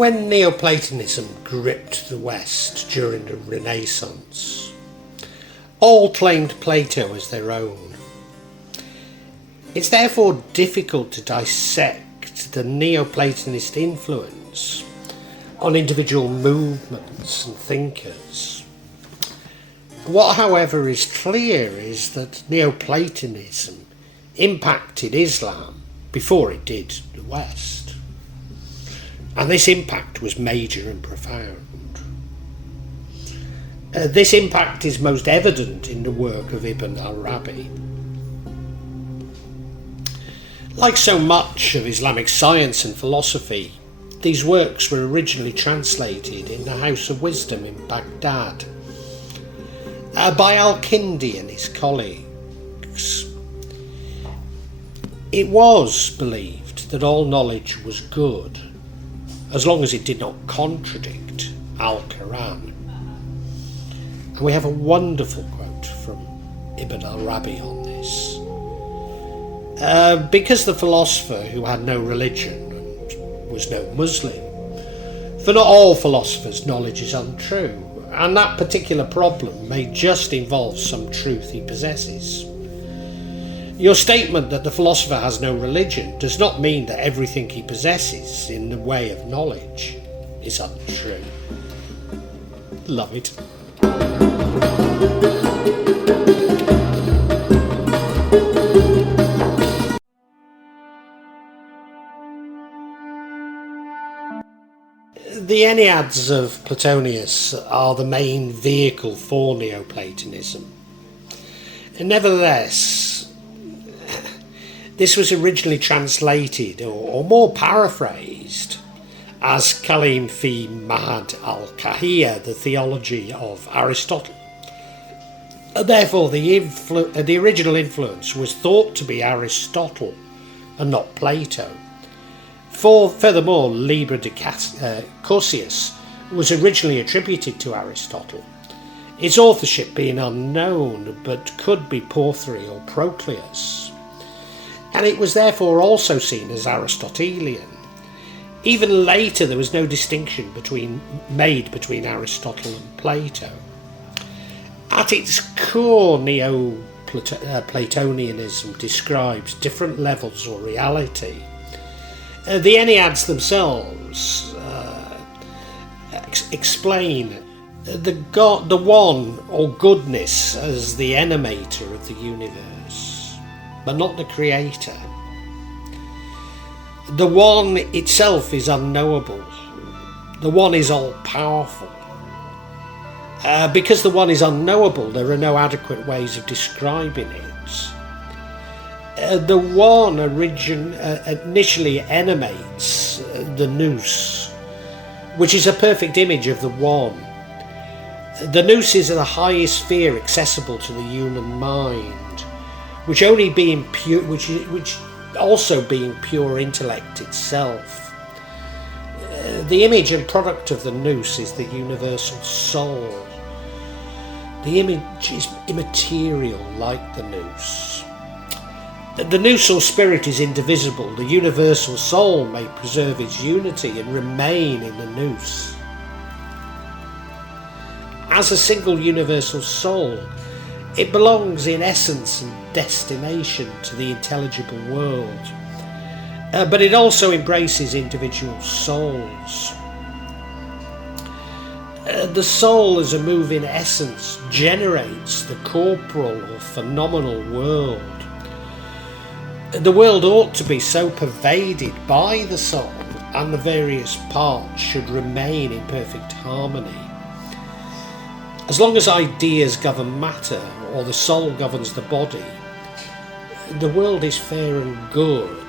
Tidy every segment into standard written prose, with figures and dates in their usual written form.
When Neoplatonism gripped the West during the Renaissance, all claimed Plato as their own. It's therefore difficult to dissect the Neoplatonist influence on individual movements and thinkers. What, however, is clear is that Neoplatonism impacted Islam before it did the West. And this impact was major and profound. This impact is most evident in the work of Ibn Arabi. Like so much of Islamic science and philosophy, these works were originally translated in the House of Wisdom in Baghdad by Al-Kindi and his colleagues. It was believed that all knowledge was good, as long as it did not contradict Al-Qu'ran. And we have a wonderful quote from Ibn Arabi on this. Because the philosopher who had no religion and was no Muslim, for not all philosophers' knowledge is untrue, and that particular problem may just involve some truth he possesses. Your statement that the philosopher has no religion does not mean that everything he possesses in the way of knowledge is untrue. Love it. The Enneads of Platonius are the main vehicle for Neoplatonism. And nevertheless, this was originally translated, or more paraphrased, as Kalim fi Mahad al-Makkiyyah, the theology of Aristotle. Therefore, the original influence was thought to be Aristotle and not Plato. Furthermore, Liber de Causius was originally attributed to Aristotle, its authorship being unknown, but could be Porphyry or Proclus, and it was therefore also seen as Aristotelian. Even later there was no distinction made between Aristotle and Plato. At its core, Neo-Platonism describes different levels of reality. The Enneads themselves explain the one, or goodness, as the animator of the universe, but not the creator. The one itself is unknowable. The one is all-powerful. Because the one is unknowable, there are no adequate ways of describing it. The one initially animates the nous, which is a perfect image of the one. The nous is the highest sphere accessible to the human mind, which also being pure intellect itself. The image and product of the nous is the universal soul. The image is immaterial, like the nous. The nous or spirit is indivisible. The universal soul may preserve its unity and remain in the nous. As a single universal soul, it belongs in essence and destination to the intelligible world, but it also embraces individual souls. The soul, as a moving essence, generates the corporal or phenomenal world. The world ought to be so pervaded by the soul, and the various parts should remain in perfect harmony. As long as ideas govern matter, or the soul governs the body, the world is fair and good.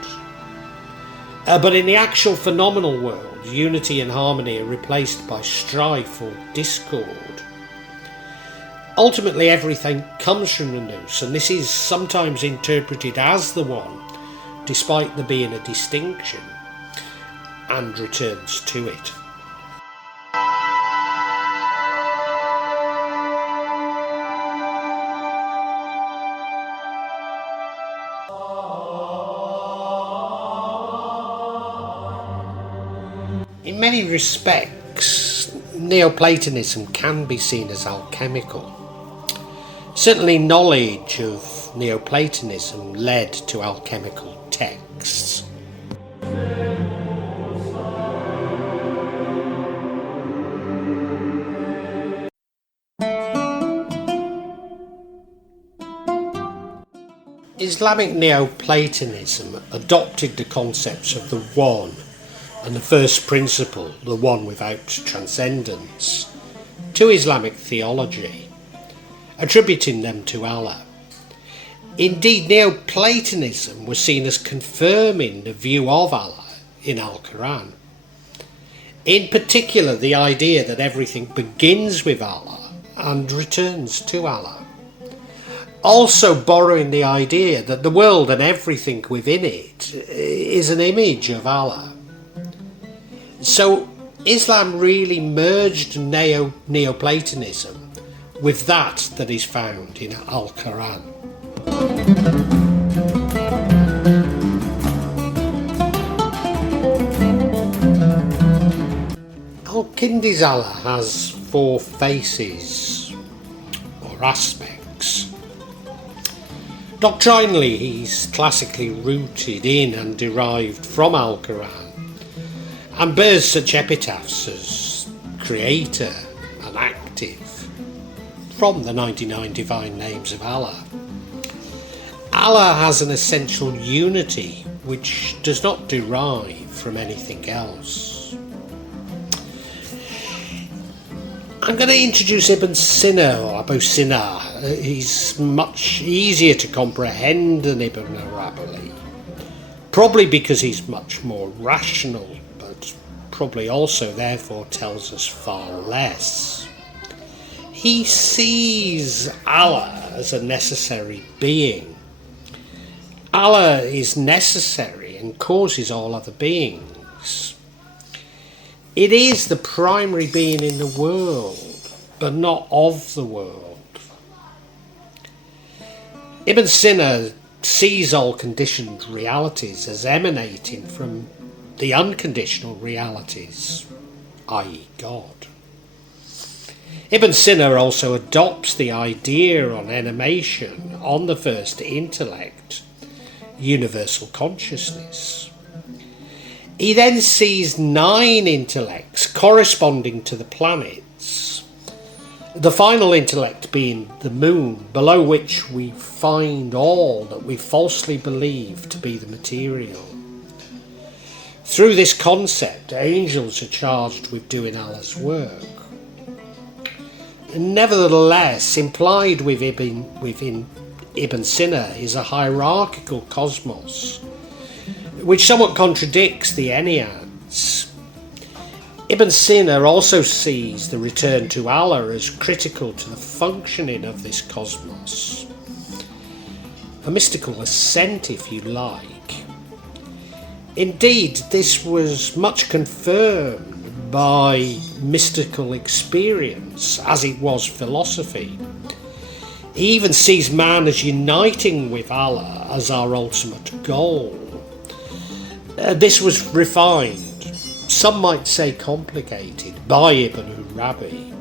But in the actual phenomenal world, unity and harmony are replaced by strife or discord. Ultimately, everything comes from the nous, and this is sometimes interpreted as the one, despite there being a distinction, and returns to it. In many respects, Neoplatonism can be seen as alchemical. Certainly knowledge of Neoplatonism led to alchemical texts. Islamic Neoplatonism adopted the concepts of the One and the first principle, the One without transcendence, to Islamic theology, attributing them to Allah. Indeed, Neoplatonism was seen as confirming the view of Allah in Al-Qu'ran. In particular, the idea that everything begins with Allah and returns to Allah. Also borrowing the idea that the world and everything within it is an image of Allah. So Islam really merged Neoplatonism with that is found in Al-Qu'ran. Al-Kindi's Allah has 4 faces or aspects. Doctrinally, he's classically rooted in and derived from Al-Qu'ran, and bears such epitaphs as creator and active from the 99 divine names of Allah. Allah has an essential unity which does not derive from anything else. I'm going to introduce Ibn Sina, or Abu Sina. He's much easier to comprehend than Ibn Arabi, probably because he's much more rational, but probably also therefore tells us far less. He sees Allah as a necessary being. Allah is necessary and causes all other beings. It is the primary being in the world, but not of the world. Ibn Sina sees all conditioned realities as emanating from the unconditional realities, i.e. God. Ibn Sina also adopts the idea on emanation on the first intellect, universal consciousness. He then sees 9 intellects corresponding to the planets, the final intellect being the moon, below which we find all that we falsely believe to be the material. Through this concept, angels are charged with doing Allah's work. Nevertheless, implied within Ibn Sina is a hierarchical cosmos, which somewhat contradicts the Enneads. Ibn Sina also sees the return to Allah as critical to the functioning of this cosmos. A mystical ascent, if you like. Indeed, this was much confirmed by mystical experience, as it was philosophy. He even sees man as uniting with Allah as our ultimate goal. This was refined, some might say complicated, by Ibn Arabi.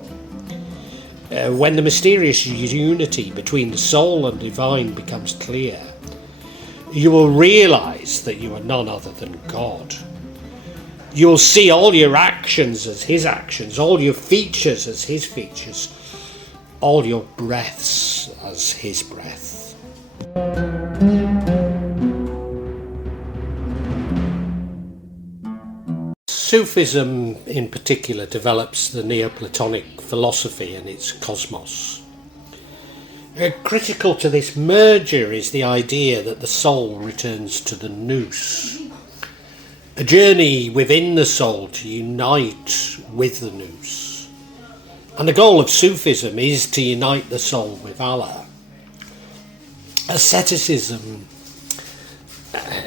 When the mysterious unity between the soul and divine becomes clear, you will realise that you are none other than God. You will see all your actions as His actions, all your features as His features, all your breaths as His breath. Sufism in particular develops the Neoplatonic philosophy and its cosmos. Critical to this merger is the idea that the soul returns to the nous, a journey within the soul to unite with the nous. And the goal of Sufism is to unite the soul with Allah. Asceticism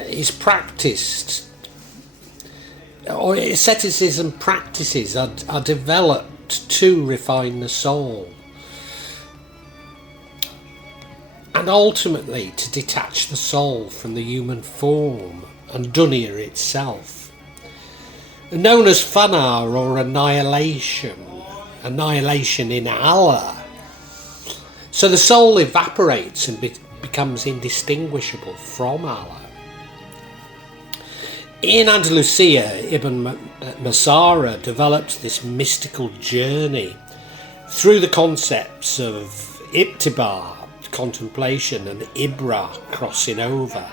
is practiced, or asceticism practices are developed to refine the soul, and ultimately to detach the soul from the human form and dunya itself. known as fana or annihilation in Allah. So the soul evaporates and becomes indistinguishable from Allah. In Andalusia, Ibn Masara developed this mystical journey through the concepts of ibtibar, contemplation, and ibra, crossing over.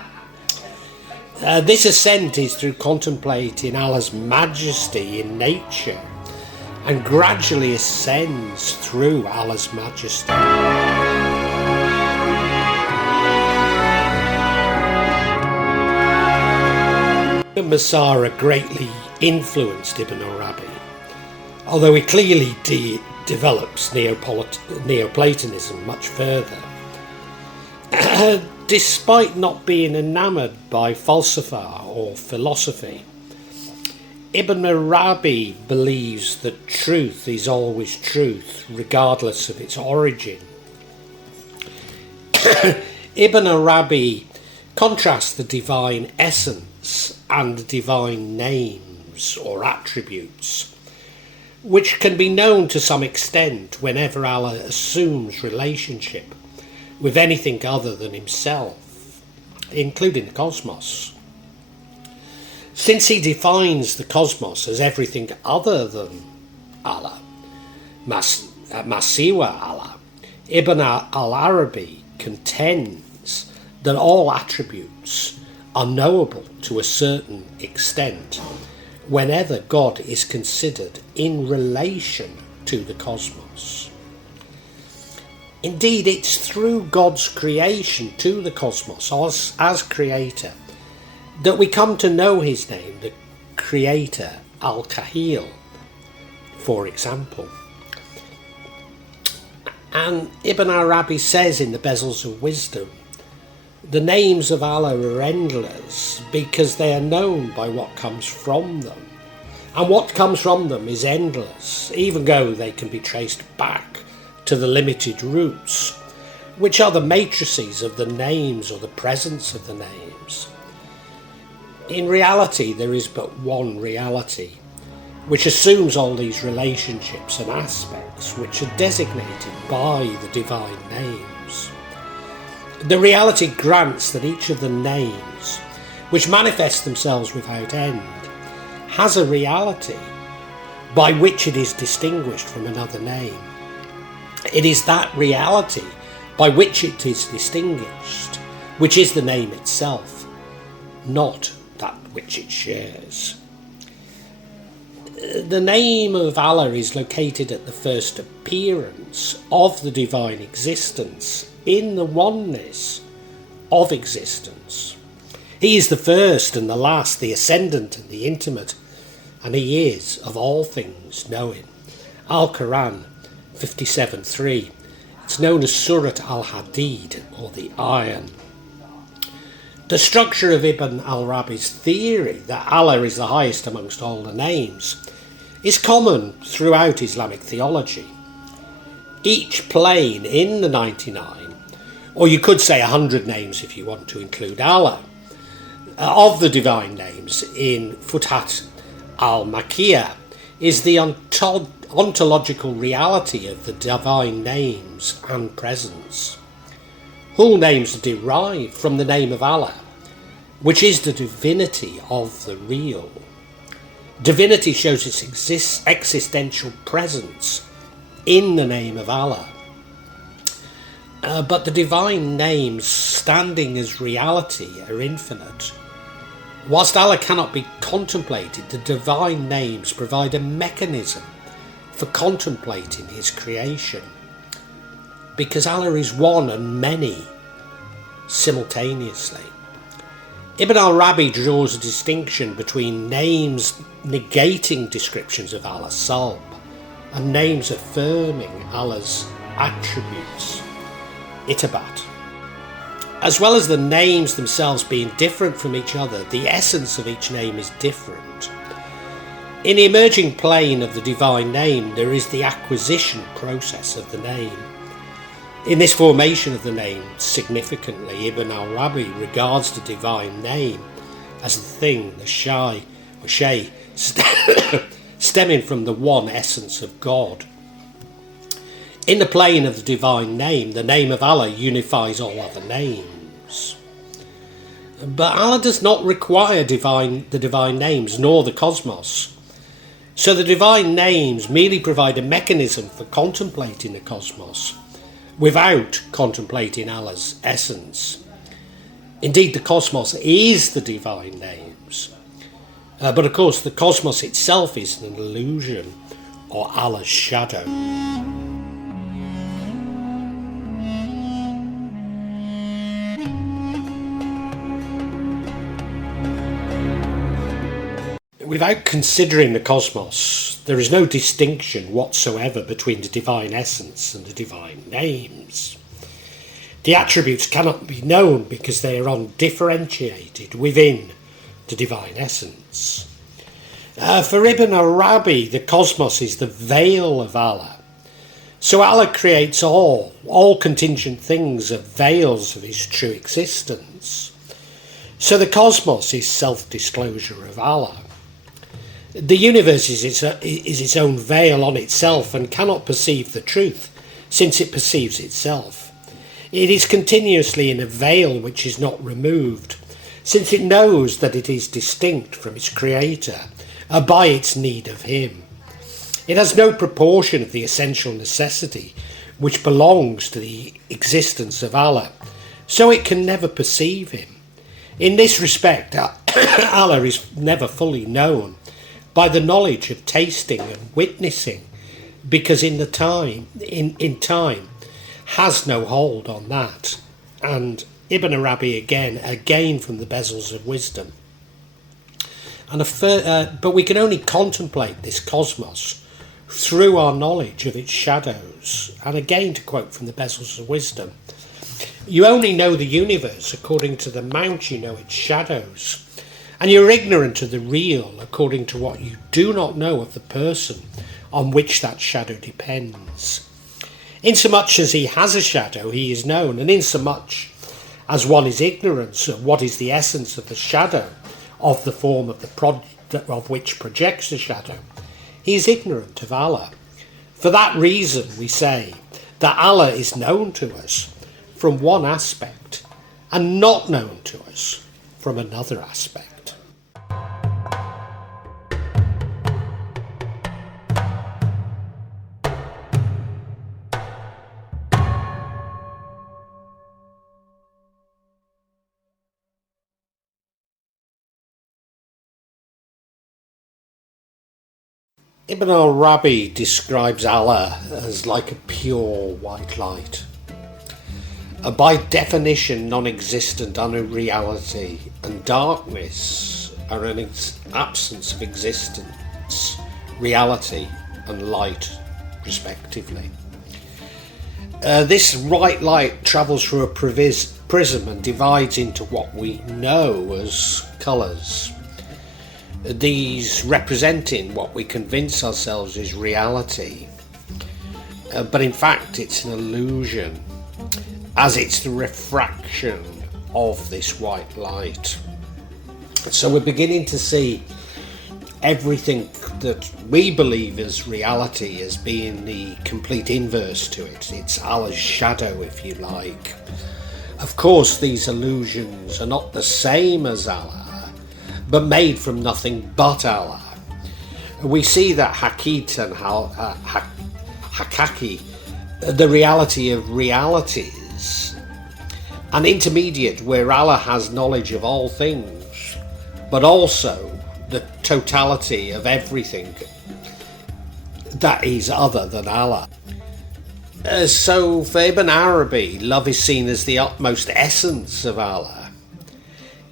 This ascent is through contemplating Allah's majesty in nature and gradually ascends through Allah's majesty. Ibn Masara greatly influenced Ibn Arabi, although he clearly develops Neoplatonism much further. Despite not being enamoured by falsafa or philosophy, Ibn Arabi believes that truth is always truth, regardless of its origin. Ibn Arabi contrasts the divine essence and divine names or attributes, which can be known to some extent whenever Allah assumes relationship with anything other than himself, including the cosmos. Since he defines the cosmos as everything other than Allah, siwa Allah, Ibn al-Arabi contends that all attributes are knowable to a certain extent whenever God is considered in relation to the cosmos. Indeed, it's through God's creation to the cosmos as creator that we come to know his name, the creator, Al-Ahaal, for example. And Ibn Arabi says in the Bezels of Wisdom, the names of Allah are endless because they are known by what comes from them. And what comes from them is endless, even though they can be traced back to the limited roots, which are the matrices of the names or the presence of the names. In reality, there is but one reality, which assumes all these relationships and aspects which are designated by the divine names. The reality grants that each of the names, which manifest themselves without end, has a reality by which it is distinguished from another name. It is that reality by which it is distinguished, which is the name itself, not that which it shares. The name of Allah is located at the first appearance of the divine existence in the oneness of existence. He is the first and the last, the ascendant and the intimate, and he is of all things knowing. Al-Qu'ran 57:3. It's known as Surat al-Hadid, or the Iron. The structure of Ibn al-Arabi's theory that Allah is the highest amongst all the names is common throughout Islamic theology. Each plane in the 99, or you could say 100 names if you want to include Allah, of the divine names in al-Futuḥaṭ al-makkiyyah is the ontological reality of the divine names and presence. All names are derived from the name of Allah, which is the divinity of the real. Divinity shows its existential presence in the name of Allah. But the divine names, standing as reality, are infinite. Whilst Allah cannot be contemplated, the divine names provide a mechanism for contemplating his creation, because Allah is one and many simultaneously. Ibn Arabi draws a distinction between names negating descriptions of Allah's Salb and names affirming Allah's attributes, Itabat. As well as the names themselves being different from each other, the essence of each name is different. In the emerging plane of the divine name, there is the acquisition process of the name. In this formation of the name, significantly, Ibn Arabi regards the divine name as the thing, the shay, stemming from the one essence of God. In the plane of the divine name, the name of Allah unifies all other names. But Allah does not require the divine names, nor the cosmos. So the divine names merely provide a mechanism for contemplating the cosmos, without contemplating Allah's essence. Indeed, the cosmos is the divine names. But of course, the cosmos itself is an illusion, or Allah's shadow. Without considering the cosmos, there is no distinction whatsoever between the divine essence and the divine names. The attributes cannot be known because they are undifferentiated within the divine essence. For Ibn Arabi, the cosmos is the veil of Allah. So Allah creates all contingent things are veils of his true existence. So the cosmos is self-disclosure of Allah. The universe is its own veil on itself and cannot perceive the truth, since it perceives itself. It is continuously in a veil which is not removed, since it knows that it is distinct from its creator, by its need of him. It has no proportion of the essential necessity which belongs to the existence of Allah, so it can never perceive him. In this respect, Allah is never fully known by the knowledge of tasting and witnessing, because in time has no hold on that. And Ibn Arabi again from the bezels of wisdom. But we can only contemplate this cosmos through our knowledge of its shadows. And again, to quote from the bezels of wisdom, you only know the universe according to the amount you know its shadows. And you're ignorant of the real according to what you do not know of the person on which that shadow depends. Insomuch as he has a shadow, he is known, and insomuch as one is ignorant of what is the essence of the shadow of the form of of which projects the shadow, he is ignorant of Allah. For that reason we say that Allah is known to us from one aspect and not known to us from another aspect. Ibn Arabi describes Allah as like a pure white light, by definition non-existent unreality, and darkness are an absence of existence, reality and light respectively. This white light travels through a prism and divides into what we know as colours. These representing what we convince ourselves is reality, but in fact it's an illusion, as it's the refraction of this white light. So we're beginning to see everything that we believe is reality as being the complete inverse to it. It's Allah's shadow, if you like. Of course, these illusions are not the same as Allah, but made from nothing but Allah. We see that Hakit and Hakaki, the reality of realities, an intermediate where Allah has knowledge of all things, but also the totality of everything that is other than Allah. So for Ibn Arabi, love is seen as the utmost essence of Allah.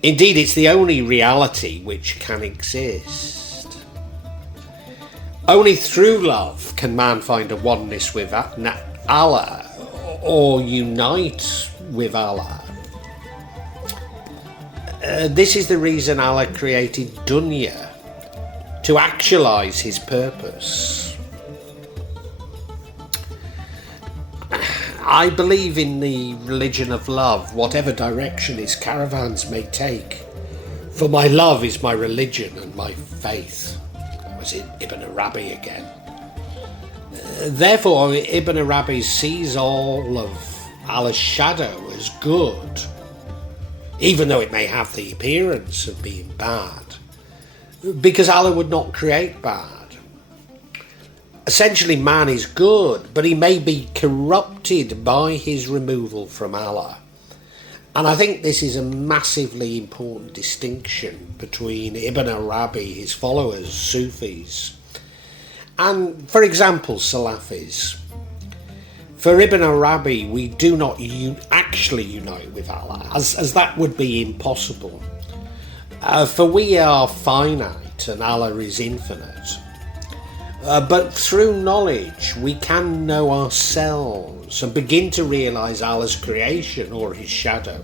Indeed, it's the only reality which can exist. Only through love can man find a oneness with Allah, or unite with Allah. This is the reason Allah created dunya, to actualize his purpose. I believe in the religion of love, whatever direction its caravans may take, for my love is my religion and my faith. quote Ibn Arabi again. Therefore, Ibn Arabi sees all of Allah's shadow as good, even though it may have the appearance of being bad, because Allah would not create bad. Essentially, man is good, but he may be corrupted by his removal from Allah. And I think this is a massively important distinction between Ibn Arabi, his followers, Sufis, and, for example, Salafis. For Ibn Arabi, we do not actually unite with Allah, as that would be impossible. For we are finite and Allah is infinite. But through knowledge, we can know ourselves and begin to realise Allah's creation or his shadow.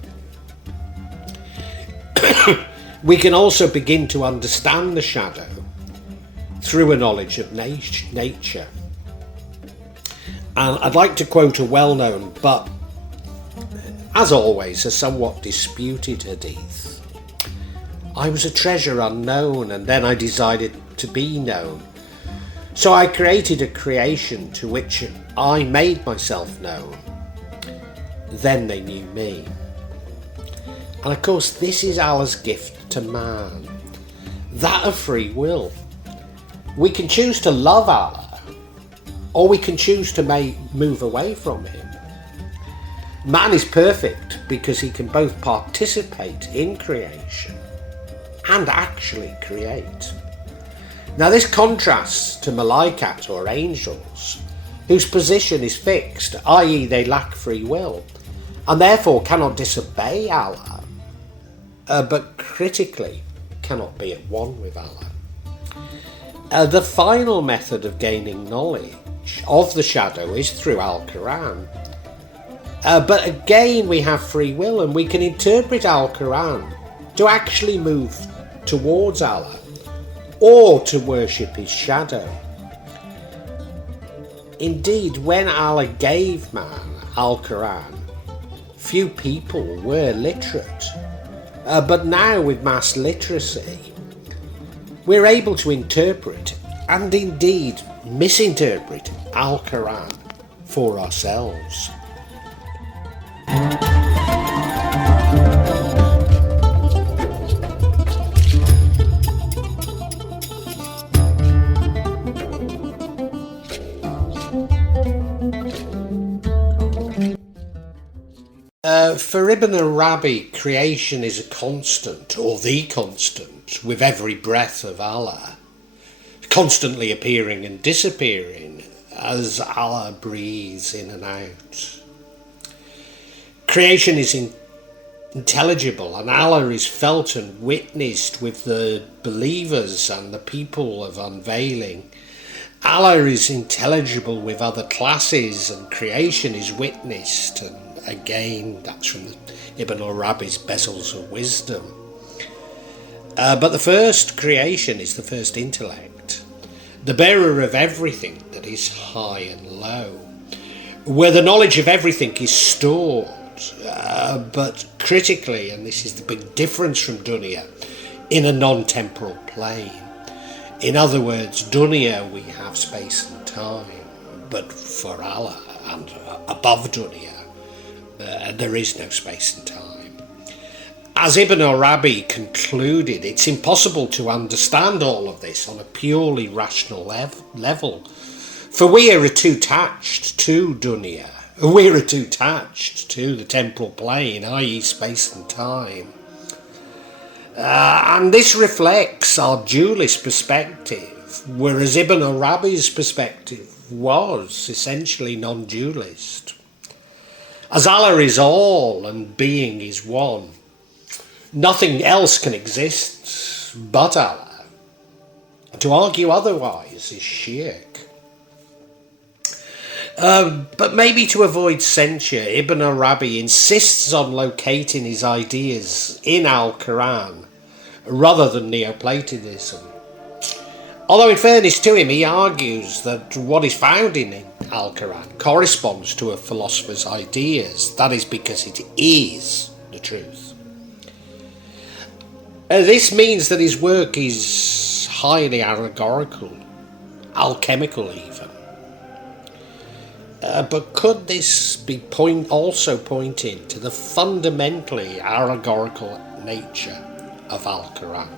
We can also begin to understand the shadow through a knowledge of nature. And I'd like to quote a well-known, but as always, a somewhat disputed hadith. I was a treasure unknown, and then I decided to be known. So I created a creation to which I made myself known. Then they knew me. And of course, this is Allah's gift to man, that of free will. We can choose to love Allah, or we can choose to move away from him. Man is perfect because he can both participate in creation and actually create. Now this contrasts to malaikat or angels, whose position is fixed, i.e. they lack free will, and therefore cannot disobey Allah, but critically cannot be at one with Allah. The final method of gaining knowledge of the shadow is through Al-Qu'ran. But again we have free will, and we can interpret Al-Qu'ran to actually move towards Allah, or to worship his shadow. Indeed, when Allah gave man Al-Quran, few people were literate. But now with mass literacy, we're able to interpret and indeed misinterpret Al-Quran for ourselves. For Ibn Arabi, creation is a constant, or the constant, with every breath of Allah, constantly appearing and disappearing as Allah breathes in and out. Creation is intelligible, and Allah is felt and witnessed with the believers and the people of unveiling. Allah is intelligible with other classes, and creation is witnessed, and again, that's from Ibn Arabi's Bezels of Wisdom. But the first creation is the first intellect, the bearer of everything that is high and low, where the knowledge of everything is stored, but critically, and this is the big difference from dunya, in a non-temporal plane. In other words, dunya we have space and time, but for Allah and above dunya, there is no space and time. As Ibn Arabi concluded, it's impossible to understand all of this on a purely rational level, for we are too attached to dunya, we are too attached to the temporal plane, i.e. space and time. And this reflects our dualist perspective, whereas Ibn Arabi's perspective was essentially non-dualist. As Allah is all and being is one, nothing else can exist but Allah. And to argue otherwise is shirk. But maybe to avoid censure, Ibn Arabi insists on locating his ideas in Al-Quran rather than Neoplatonism. Although in fairness to him, he argues that what is found in Al-Quran corresponds to a philosopher's ideas. That is because it is the truth. This means that his work is highly allegorical, alchemical even. But could this be also pointing to the fundamentally allegorical nature of Al-Quran?